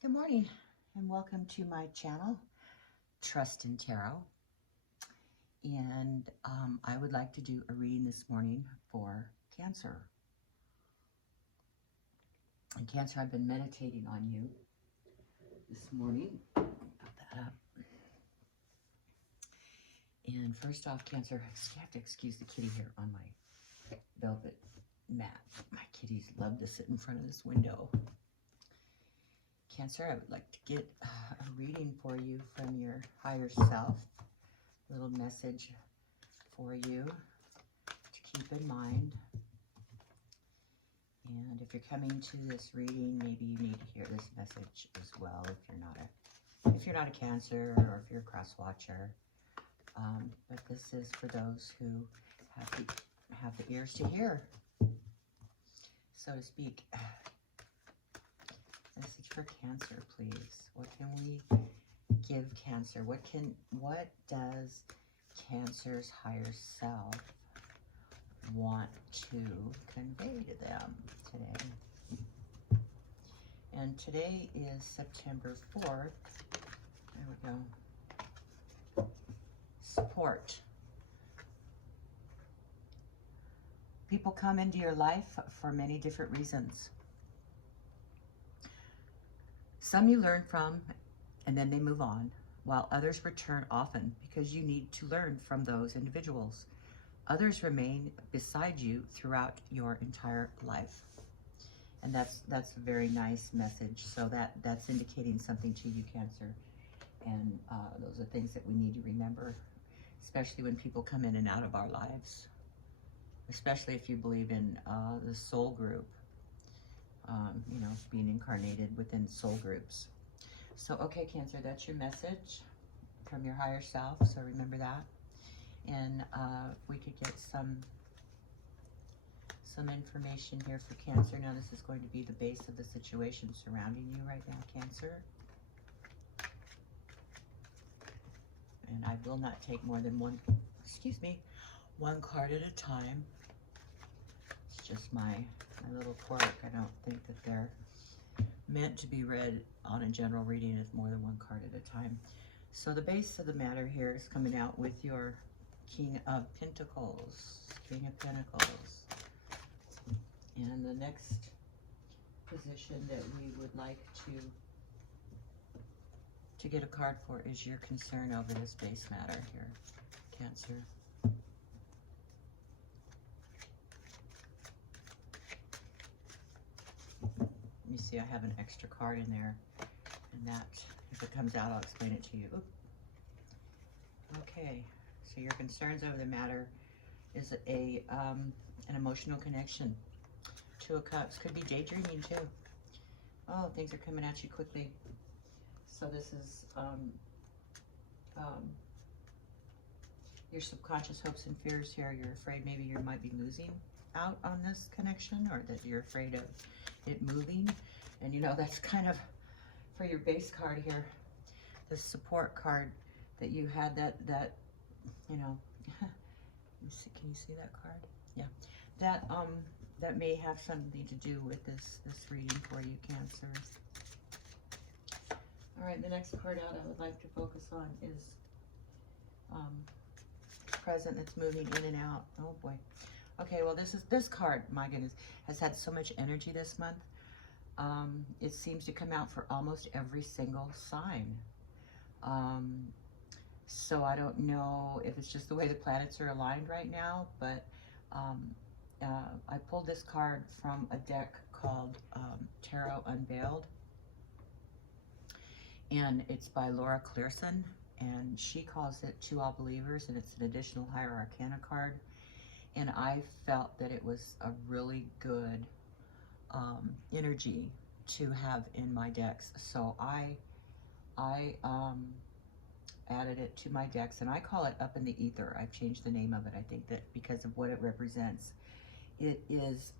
Good morning and welcome to my channel, Trust in Tarot. And I would like to do a reading this morning for Cancer. And Cancer, I've been meditating on you this morning. Put that up. And first off, Cancer, I have to excuse the kitty here on my velvet mat. My kitties love to sit in front of this window. Cancer, I would like to get a reading for you from your higher self. A little message for you to keep in mind. And if you're coming to this reading, maybe you need to hear this message as well if you're not a Cancer or if you're a cross watcher. But this is for those who have the ears to hear, so to speak. Message for Cancer, please. What can we give Cancer? What does Cancer's higher self want to convey to them today? And today is September 4th. There we go. Support. People come into your life for many different reasons. Some you learn from and then they move on, while others return often because you need to learn from those individuals. Others remain beside you throughout your entire life. And that's a very nice message. So that's indicating something to you, Cancer. And those are things that we need to remember, especially when people come in and out of our lives, especially if you believe in the soul group. You know, being incarnated within soul groups. So, okay, Cancer, that's your message from your higher self. So remember that. And if we could get some information here for Cancer. Now, this is going to be the base of the situation surrounding you right now, Cancer. And I will not take more than one card at a time. It's just my little quirk. I don't think that they're meant to be read on a general reading as more than one card at a time. So the base of the matter here is coming out with your King of Pentacles, King of Pentacles. And the next position that we would like to get a card for is your concern over this base matter here, Cancer. You see I have an extra card in there, and that, if it comes out, I'll explain it to you. Oop. Okay, so your concerns over the matter is an emotional connection. Two of Cups. Could be daydreaming too. Oh, things are coming at you quickly. So this is your subconscious hopes and fears here. You're afraid maybe you might be losing out on this connection, or that you're afraid of it moving. And you know, that's kind of for your base card here, the support card that you had, that you know, can you see that card? Yeah, that may have something to do with this reading for you, Cancer. All right, the next card out I would like to focus on is present that's moving in and out. Oh boy. Okay, well, this card, my goodness, has had so much energy this month. It seems to come out for almost every single sign. So I don't know if it's just the way the planets are aligned right now, but I pulled this card from a deck called Tarot Unveiled. And it's by Laura Clearson, and she calls it To All Believers, and it's an additional higher arcana card. And I felt that it was a really good energy to have in my decks. So I added it to my decks, and I call it Up in the Ether. I've changed the name of it. I think that because of what it represents. It is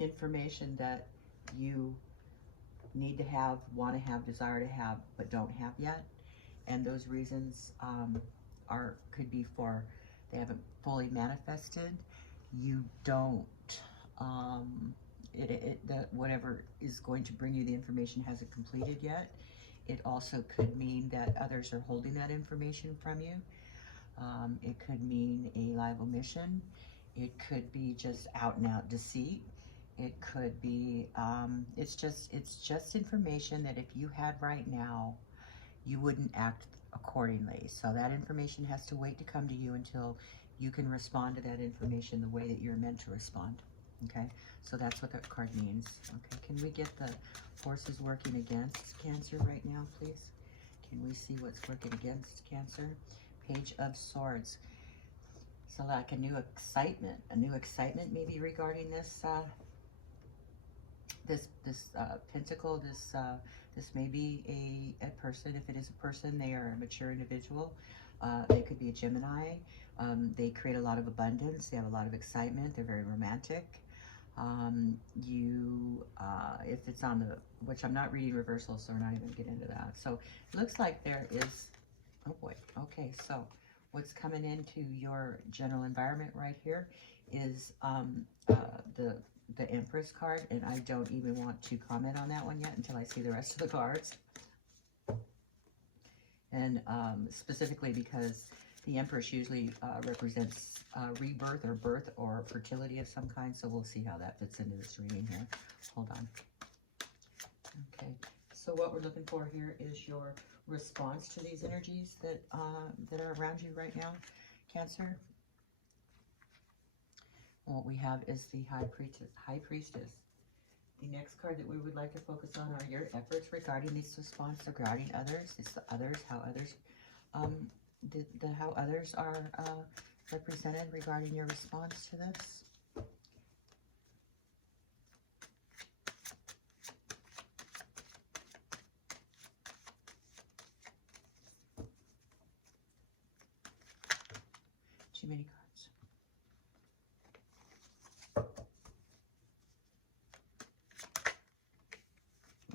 information that you need to have, want to have, desire to have, but don't have yet. And those reasons could be for they haven't fully manifested. You don't whatever is going to bring you the information hasn't completed yet. It also could mean that others are holding that information from you. It could mean a live omission. It could be just out and out deceit. It could be, it's just information that if you had right now, you wouldn't act accordingly. So that information has to wait to come to you until you can respond to that information the way that you're meant to respond. Okay, so that's what that card means. Okay, can we get the forces working against Cancer right now, please? Can we see what's working against Cancer? Page of Swords. So like a new excitement maybe regarding this pentacle. This may be a person. If it is a person, they are a mature individual. They could be a Gemini. They create a lot of abundance. They have a lot of excitement. They're very romantic. If it's on the, which I'm not reading reversal, so we're not even going to get into that. So it looks like there is, oh boy, okay, so what's coming into your general environment right here is the Empress card, and I don't even want to comment on that one yet until I see the rest of the cards. And specifically because the Empress usually represents rebirth or birth or fertility of some kind, so we'll see how that fits into this reading here. Hold on. Okay, so what we're looking for here is your response to these energies that are around you right now, Cancer. What we have is the High Priestess. The next card that we would like to focus on are your efforts regarding these response regarding others. It's the others, how others, how others are represented regarding your response to this. Too many cards.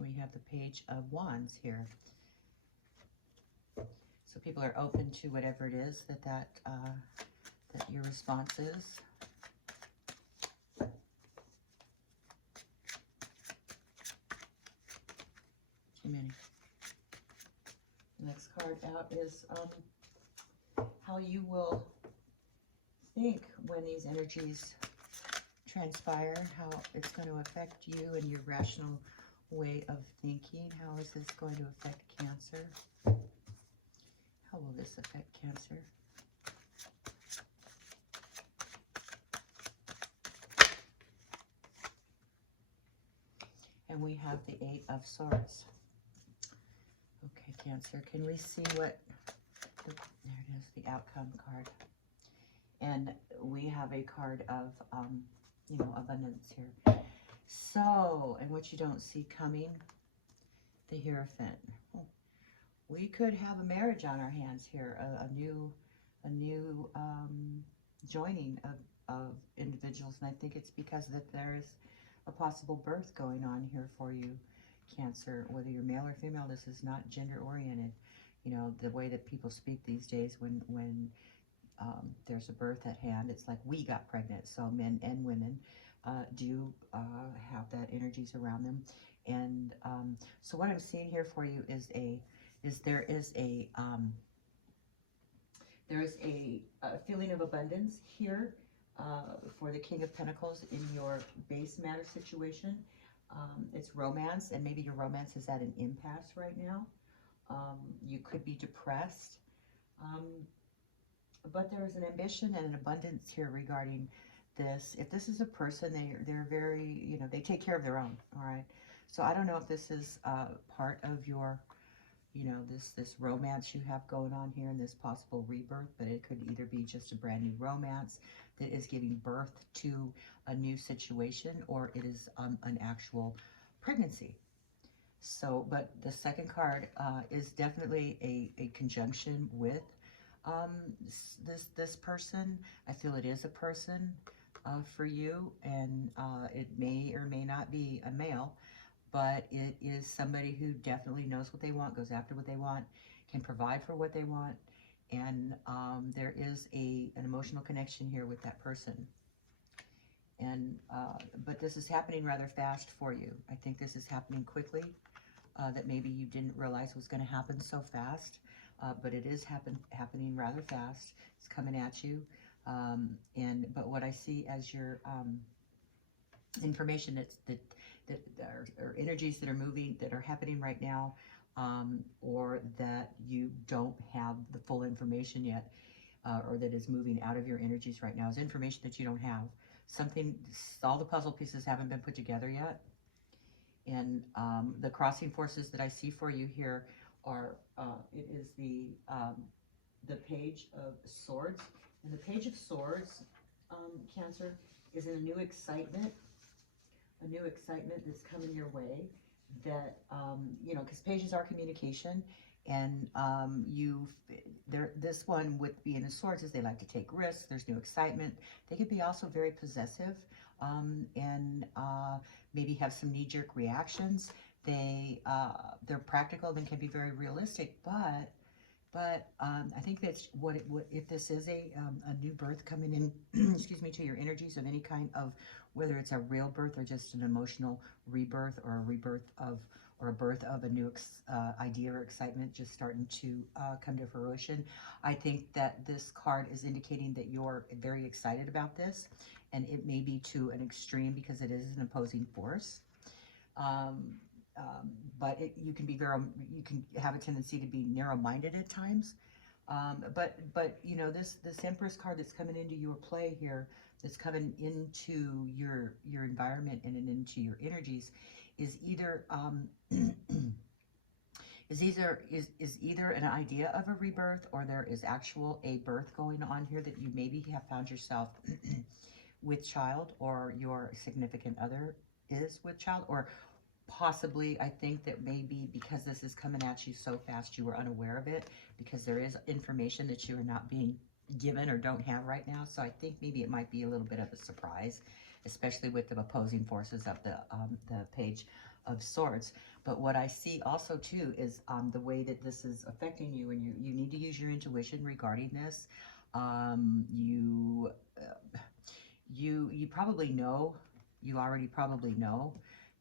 We have the Page of Wands here. So people are open to whatever it is that your response is. Too many. The next card out is how you will think when these energies transpire, how it's going to affect you and your rational way of thinking. How is this going to affect Cancer? How will this affect Cancer? And we have the Eight of Swords. Okay, Cancer, can we see what, there it is, the outcome card. And we have a card of, you know, abundance here. So, and what you don't see coming, the Hierophant. We could have a marriage on our hands here, a new joining of individuals, and I think it's because that there is a possible birth going on here for you, Cancer. Whether you're male or female, this is not gender oriented. You know, the way that people speak these days, when there's a birth at hand, it's like we got pregnant. So men and women do have that energies around them. And so what I'm seeing here for you is there is a feeling of abundance here for the King of Pentacles in your base matter situation. It's romance, and maybe your romance is at an impasse right now. You could be depressed, but there is an ambition and an abundance here regarding this. If this is a person, they're very, you know, they take care of their own. All right. So I don't know if this is part of your, you know, this romance you have going on here and this possible rebirth, but it could either be just a brand new romance that is giving birth to a new situation, or it is an actual pregnancy. So, but the second card is definitely a conjunction with this person. I feel it is a person for you, and it may or may not be a male, but it is somebody who definitely knows what they want, goes after what they want, can provide for what they want, and there is an emotional connection here with that person. But this is happening rather fast for you. I think this is happening quickly, that maybe you didn't realize was going to happen so fast, but it is happening rather fast. It's coming at you. But what I see as your information that are energies that are moving, that are happening right now, or that you don't have the full information yet, or that is moving out of your energies right now, is information that you don't have. Something, all the puzzle pieces haven't been put together yet. And the crossing forces that I see for you here are, it is the Page of Swords. And the Page of Swords, Cancer, is in a new excitement that's coming your way. That, you know, because pages are communication, and this one with being a Swords is they like to take risks. There's new excitement. They could be also very possessive, and maybe have some knee-jerk reactions. They're practical and can be very realistic, but I think that's what if this is a new birth coming in, excuse me, to your energies of any kind of, whether it's a real birth or just an emotional rebirth, or a rebirth of, or a birth of a new idea or excitement just starting to come to fruition. I think that this card is indicating that you're very excited about this, and it may be to an extreme because it is an opposing force. But you can have a tendency to be narrow-minded at times. But you know, this Empress card that's coming into your play here, that's coming into your environment and into your energies, is either is either an idea of a rebirth, or there is actual a birth going on here, that you maybe have found yourself with child, or your significant other is with child, or possibly, I think that maybe because this is coming at you so fast, you were unaware of it, because there is information that you are not being given or don't have right now. So I think maybe it might be a little bit of a surprise, especially with the opposing forces of the Page of Swords. But what I see also too is the way that this is affecting you, and you need to use your intuition regarding this. You probably know, you already probably know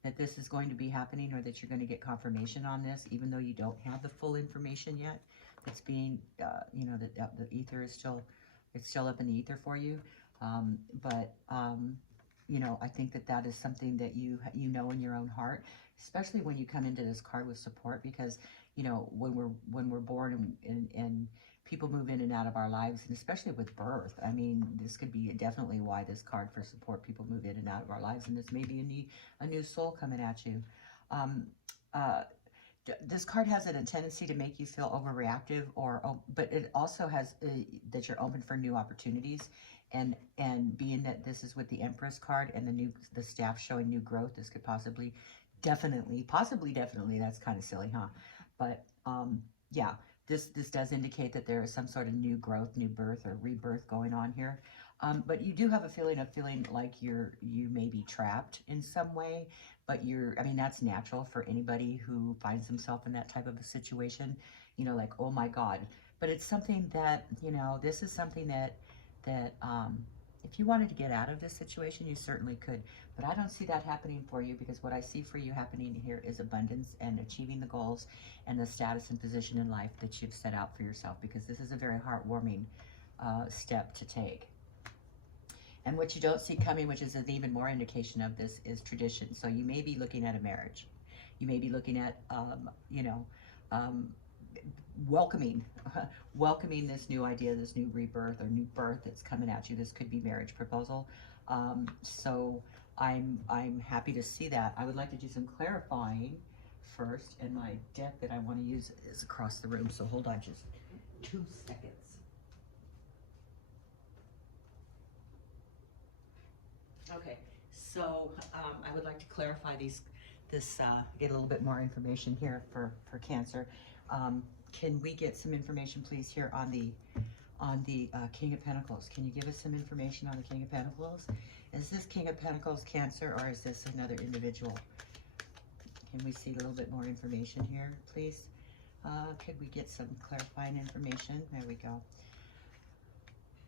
that this is going to be happening, or that you're going to get confirmation on this, even though you don't have the full information yet. It's being, you know, the ether is still, it's still up in the ether for you. You know, I think that is something that you know in your own heart, especially when you come into this card with support, because, you know, when we're born and people move in and out of our lives, and especially with birth, I mean, this could be definitely why this card for support, people move in and out of our lives, and this may be a new soul coming at you. This card has a tendency to make you feel overreactive, but it also has that you're open for new opportunities, and being that this is with the Empress card and the staff showing new growth, this could possibly, definitely, that's kind of silly, huh? But yeah. This does indicate that there is some sort of new growth, new birth, or rebirth going on here. But you do have a feeling like you may be trapped in some way, but I mean, that's natural for anybody who finds themselves in that type of a situation, you know, like, oh my God. But it's something that, you know, this is something that if you wanted to get out of this situation, you certainly could. But I don't see that happening for you, because what I see for you happening here is abundance and achieving the goals and the status and position in life that you've set out for yourself, because this is a very heartwarming step to take. And what you don't see coming, which is an even more indication of this, is tradition. So you may be looking at a marriage. You may be looking at, you know, welcoming this new idea, this new rebirth or new birth that's coming at you. This could be marriage proposal. So I'm happy to see that. I would like to do some clarifying first, and my deck that I want to use is across the room. So hold on just 2 seconds. Okay, so I would like to clarify get a little bit more information here for Cancer. Can we get some information, please, here on the King of Pentacles? Can you give us some information on the King of Pentacles? Is this King of Pentacles Cancer, or is this another individual? Can we see a little bit more information here, please? Could we get some clarifying information? There we go.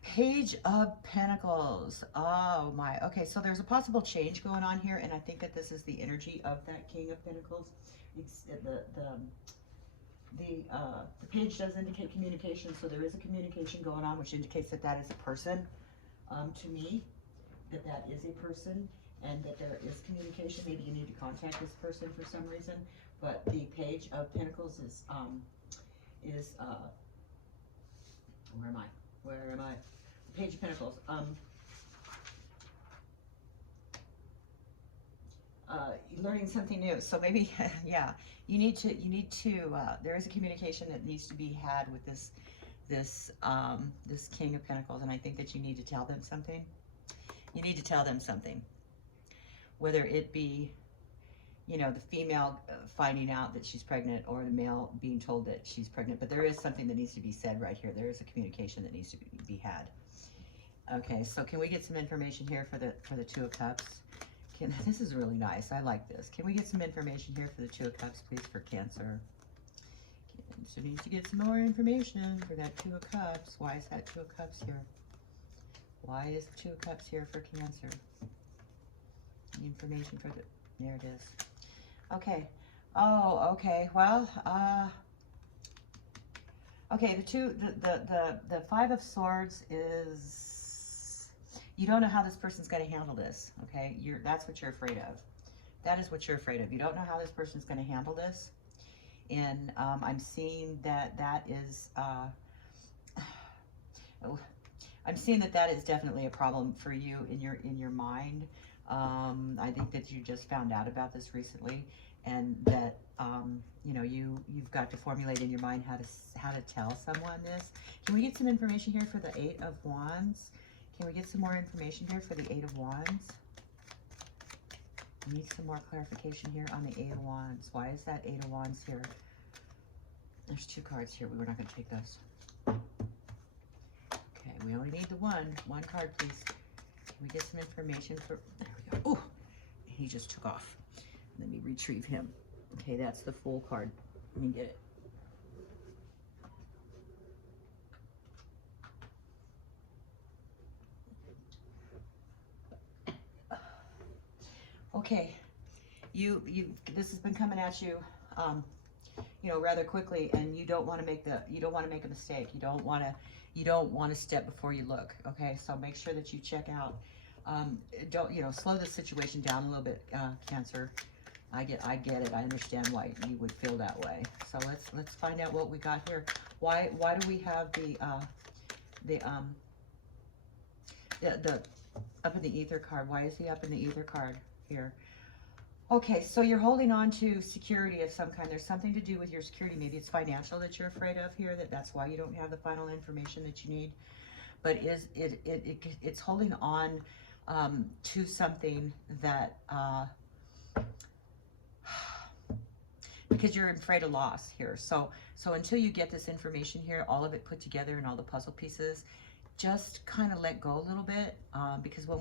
Page of Pentacles. Oh my. Okay, so there's a possible change going on here, and I think that this is the energy of that King of Pentacles. It's the page does indicate communication, so there is a communication going on, which indicates that that is a person. To me, that is a person, and that there is communication. Maybe you need to contact this person for some reason, but the Page of Pentacles is where am I? Where am I? Page of Pentacles. Learning something new. So maybe, yeah, you need to, there is a communication that needs to be had with this King of Pentacles. And I think that you need to tell them something. You need to tell them something, whether it be, you know, the female finding out that she's pregnant, or the male being told that she's pregnant. But there is something that needs to be said right here. There is a communication that needs to be had. Okay, so can we get some information here for the Two of Cups? This is really nice. I like this. Can we get some information here for the Two of Cups, please, for Cancer? So needs to get some more information for that Two of Cups. Why is that Two of Cups here? Why is the Two of Cups here for Cancer? Information for the... There it is. Okay. Oh, okay. Well, okay, the Five of Swords is... You don't know how this person's going to handle this, okay? That's what you're afraid of. That is what you're afraid of. You don't know how this person's going to handle this. And I'm seeing that is... I'm seeing that is definitely a problem for you in your mind. I think that you just found out about this recently, and that you know, you've got to formulate in your mind how to tell someone this. Can we get some information here for the Eight of Wands? Can we get some more information here for the Eight of Wands? We need some more clarification here on the Eight of Wands. Why is that Eight of Wands here? There's two cards here. We were not going to take those. Okay, we only need the one. One card, please. Can we get some information for... There we go. Oh, he just took off. Let me retrieve him. Okay, that's the Fool card. Let me get it. Okay, this has been coming at you, you know, rather quickly, and you don't want to make a mistake. You don't want to step before you look. Okay, so make sure that you check out. Don't, you know, slow the situation down a little bit, Cancer. I get it. I understand why you would feel that way. So let's find out what we got here. Why do we have the up in the Ether card? Why is he up in the Ether card here? Okay, so you're holding on to security of some kind. There's something to do with your security. Maybe it's financial that you're afraid of here, that's why you don't have the final information that you need. But it's holding on to something that because you're afraid of loss here. So until you get this information here, all of it put together and all the puzzle pieces, just kind of let go a little bit, because when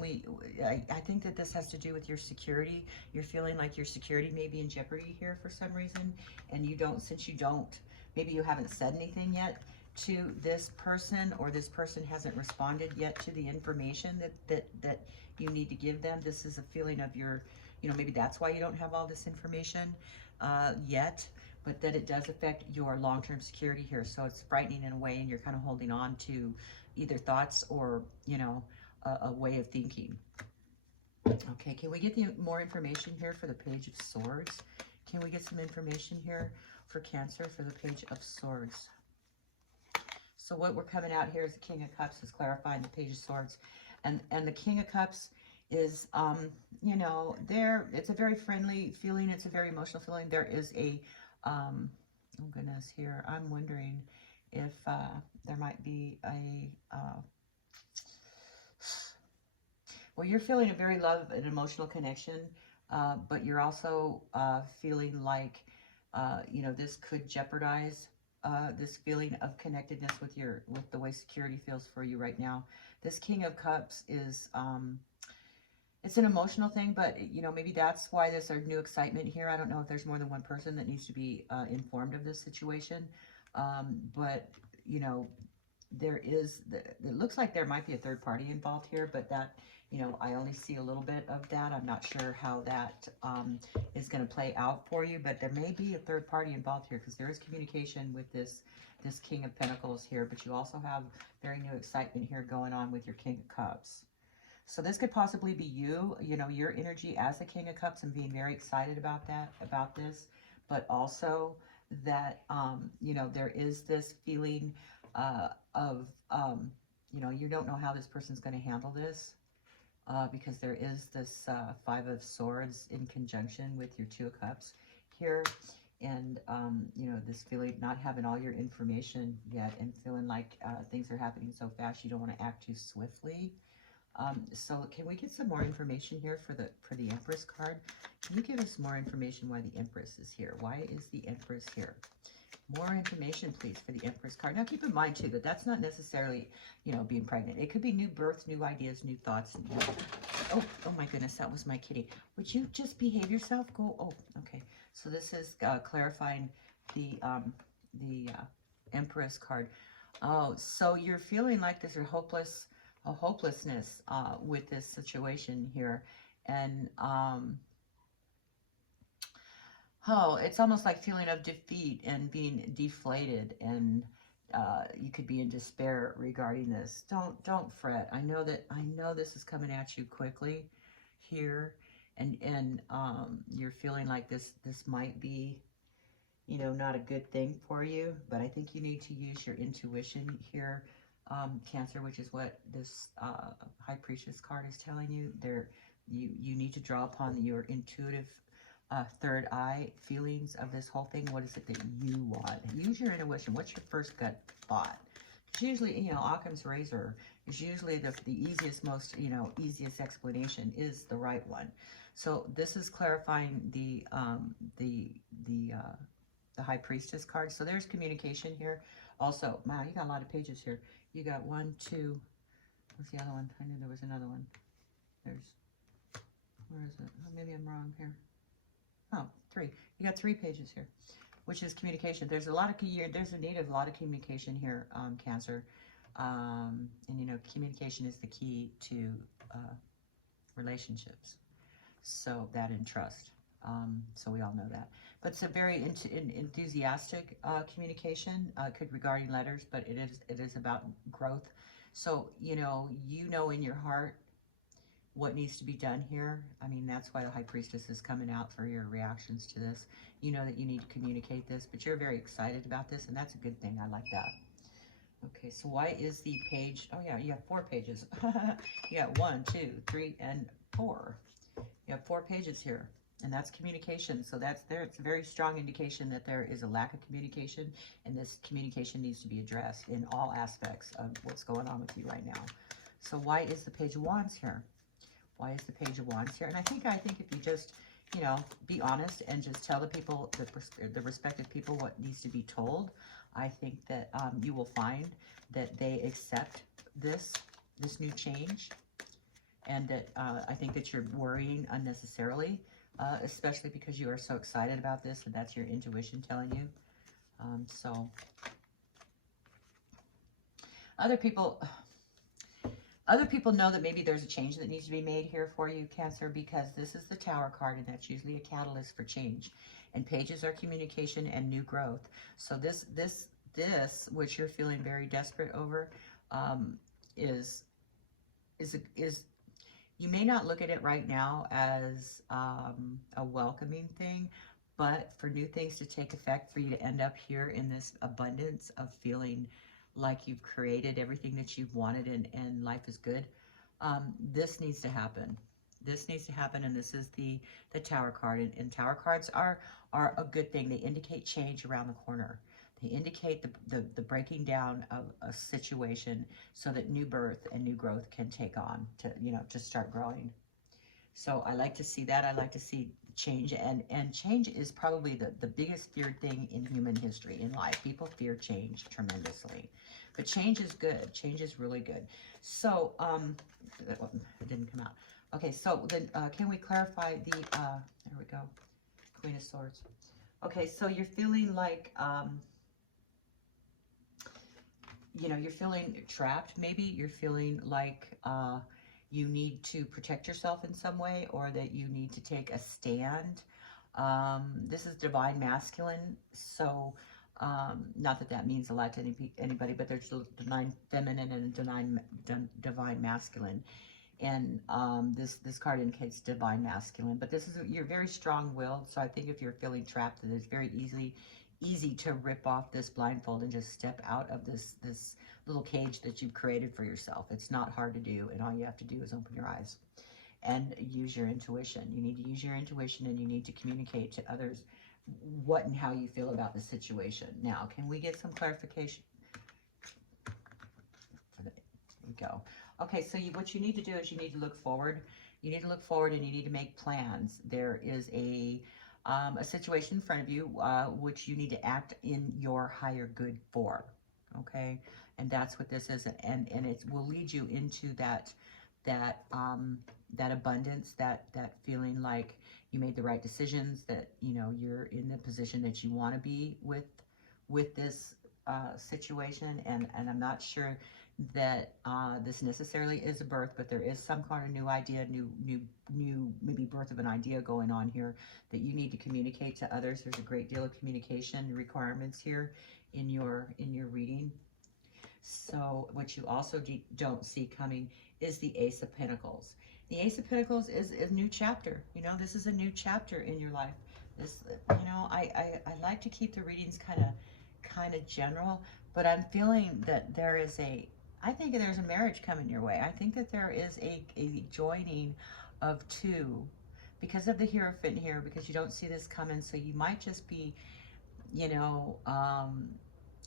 I think that this has to do with your security. You're feeling like your security may be in jeopardy here for some reason, and maybe you haven't said anything yet to this person, or this person hasn't responded yet to the information that you need to give them. This is a feeling of you know, maybe that's why you don't have all this information yet, but that it does affect your long-term security here. So it's frightening in a way, and you're kind of holding on to either thoughts or, you know, a way of thinking. Okay, can we get more information here for the Page of Swords? Can we get some information here for Cancer for the Page of Swords? So what we're coming out here is the King of Cups is clarifying the Page of Swords. And the King of Cups is, you know, it's a very friendly feeling. It's a very emotional feeling. There is a, oh goodness, here, I'm wondering if there might be a, well, you're feeling a very love and emotional connection, but you're also feeling like, you know, this could jeopardize this feeling of connectedness with the way security feels for you right now. This King of Cups is, it's an emotional thing, but, you know, maybe that's why there's a new excitement here. I don't know if there's more than one person that needs to be informed of this situation. But, you know, there is, it looks like there might be a third party involved here, but that, you know, I only see a little bit of that. I'm not sure how that is going to play out for you, but there may be a third party involved here because there is communication with this King of Pentacles here, but you also have very new excitement here going on with your King of Cups. So this could possibly be you, you know, your energy as the King of Cups and being very excited about that, about this, but also that, you know, there is this feeling of, you know, you don't know how this person's going to handle this because there is this Five of Swords in conjunction with your Two of Cups here. And, you know, this feeling not having all your information yet and feeling like things are happening so fast you don't want to act too swiftly. So can we get some more information here for the Empress card? Can you give us more information why the Empress is here? Why is the Empress here? More information, please, for the Empress card. Now, keep in mind, too, that that's not necessarily, you know, being pregnant. It could be new birth, new ideas, new thoughts. Oh, my goodness, that was my kitty. Would you just behave yourself? Go. Oh, okay. So this is clarifying the Empress card. Oh, so you're feeling like there's a hopelessness with this situation here. And, oh, it's almost like feeling of defeat and being deflated, and you could be in despair regarding this. Don't fret. I know this is coming at you quickly here, and you're feeling like this might be, you know, not a good thing for you, but I think you need to use your intuition here, Cancer, which is what this High Priestess card is telling you. You need to draw upon your intuitive third eye feelings of this whole thing. What is it that you want? Use your intuition. What's your first gut thought? It's usually, you know, Occam's razor is usually the easiest, most, you know, easiest explanation is the right one. So this is clarifying the High Priestess card. So there's communication here. Also, wow, you got a lot of pages here. You got 1, 2, what's the other one? I knew there was another one. Where is it? Oh, maybe I'm wrong here. Oh, 3. You got 3 pages here, which is communication. There's a need of a lot of communication here, Cancer. And, you know, communication is the key to relationships. So that and trust. So we all know that. But it's a very enthusiastic communication, could regarding letters, but it is about growth. So, you know in your heart what needs to be done here. I mean, that's why the High Priestess is coming out for your reactions to this. You know that you need to communicate this, but you're very excited about this, and that's a good thing. I like that. Okay, so why is the page... Oh, yeah, you have 4 pages. You got 1, 2, 3, and 4. You have 4 pages here, and that's communication. So that's there. It's a very strong indication that there is a lack of communication, and this communication needs to be addressed in all aspects of what's going on with you right now. So why is the Page of Wands here? Why is the Page of Wands here? And I think if you just, you know, be honest and just tell the people, the respected people, what needs to be told, I think that you will find that they accept this new change, and that I think that you're worrying unnecessarily, especially because you are so excited about this, and that's your intuition telling you. So other people know that maybe there's a change that needs to be made here for you, Cancer, because this is the Tower card, and that's usually a catalyst for change. And pages are communication and new growth. So this, which you're feeling very desperate over, is you may not look at it right now as a welcoming thing, but for new things to take effect, for you to end up here in this abundance of feeling like you've created everything that you've wanted, and life is good, this needs to happen. This needs to happen, and this is the Tower card. And Tower cards are a good thing. They indicate change around the corner. They indicate the breaking down of a situation so that new birth and new growth can take on, to start growing. So I like to see that. I like to see change, and change is probably the biggest feared thing in human history, in life. People fear change tremendously, but change is good. Change is really good. So it didn't come out. Okay, so then can we clarify the there we go, Queen of Swords. Okay, so you're feeling like you know, you're feeling trapped. Maybe you're feeling like you need to protect yourself in some way, or that you need to take a stand. This is divine masculine, so not that that means a lot to anybody, but there's divine feminine and divine masculine. And this card indicates divine masculine, but this is, you're very strong-willed. So I think if you're feeling trapped, that it's very easy to rip off this blindfold and just step out of this little cage that you've created for yourself. It's not hard to do, and all you have to do is open your eyes and use your intuition. You need to use your intuition, and you need to communicate to others what and how you feel about the situation. Now, can we get some clarification? There we go. Okay, so what you need to do is you need to look forward. You need to look forward, and you need to make plans. There is a situation in front of you which you need to act in your higher good for. Okay, and that's what this is, and it will lead you into that abundance, that feeling like you made the right decisions, that you know you're in the position that you want to be with this situation. And I'm not sure that this necessarily is a birth, but there is some kind of new idea, new maybe birth of an idea going on here that you need to communicate to others. There's a great deal of communication requirements here in your reading. So what you also don't see coming is the Ace of Pentacles. The Ace of Pentacles is a new chapter. You know, this is a new chapter in your life. This, you know, I like to keep the readings kind of general, but I'm feeling that there is I think there's a marriage coming your way. I think that there is a joining of two because of the Hierophant here, because you don't see this coming. So you might just be, you know,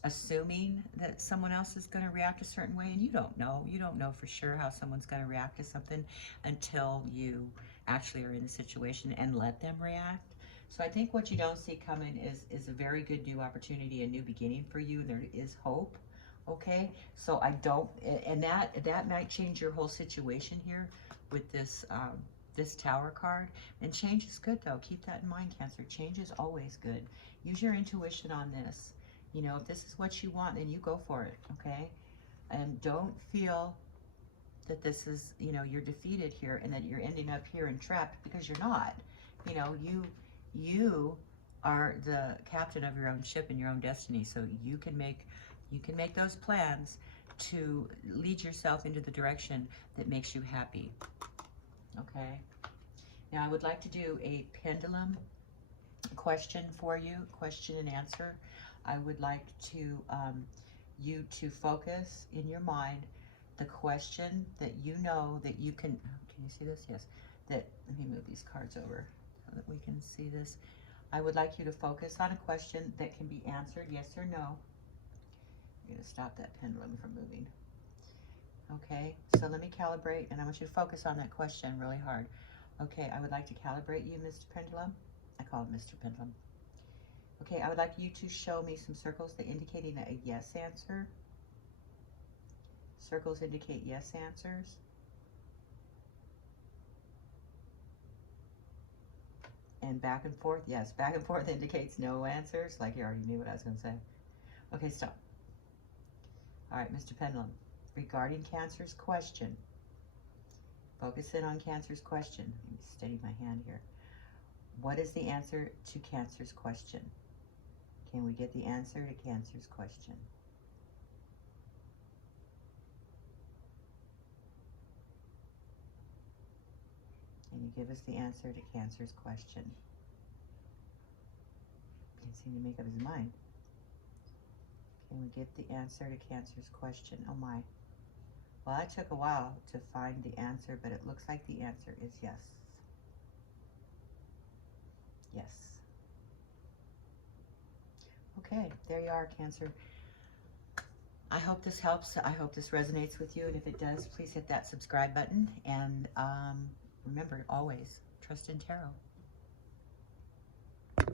assuming that someone else is going to react a certain way, and you don't know. You don't know for sure how someone's going to react to something until you actually are in the situation and let them react. So I think what you don't see coming is a very good new opportunity, a new beginning for you. There is hope. Okay, so I don't, and that might change your whole situation here with this this Tower card. And change is good, though. Keep that in mind, Cancer. Change is always good. Use your intuition on this. You know, if this is what you want, then you go for it. Okay, and don't feel that this is, you know, you're defeated here and that you're ending up here and trapped, because you're not. You know, you are the captain of your own ship and your own destiny, so you can make those plans to lead yourself into the direction that makes you happy. Okay, now I would like to do a pendulum question for you, question and answer. I would like to you to focus in your mind the question that you know that you can you see this? Yes. That, let me move these cards over so that we can see this. I would like you to focus on a question that can be answered yes or no. I'm going to stop that pendulum from moving. Okay, so let me calibrate, and I want you to focus on that question really hard. Okay, I would like to calibrate you, Mr. Pendulum. I call him Mr. Pendulum. Okay, I would like you to show me some circles that indicating a yes answer. Circles indicate yes answers. And back and forth, yes, back and forth indicates no answers, like you already knew what I was going to say. Okay, stop. All right, Mr. Pendulum, regarding Cancer's question, focus in on Cancer's question. Let me steady my hand here. What is the answer to Cancer's question? Can we get the answer to Cancer's question? Can you give us the answer to Cancer's question? Can't seem to make up his mind. Can we get the answer to Cancer's question? Oh my. Well, it took a while to find the answer, but it looks like the answer is yes. Yes. Okay, there you are, Cancer. I hope this helps. I hope this resonates with you. And if it does, please hit that subscribe button. And remember, always trust in tarot.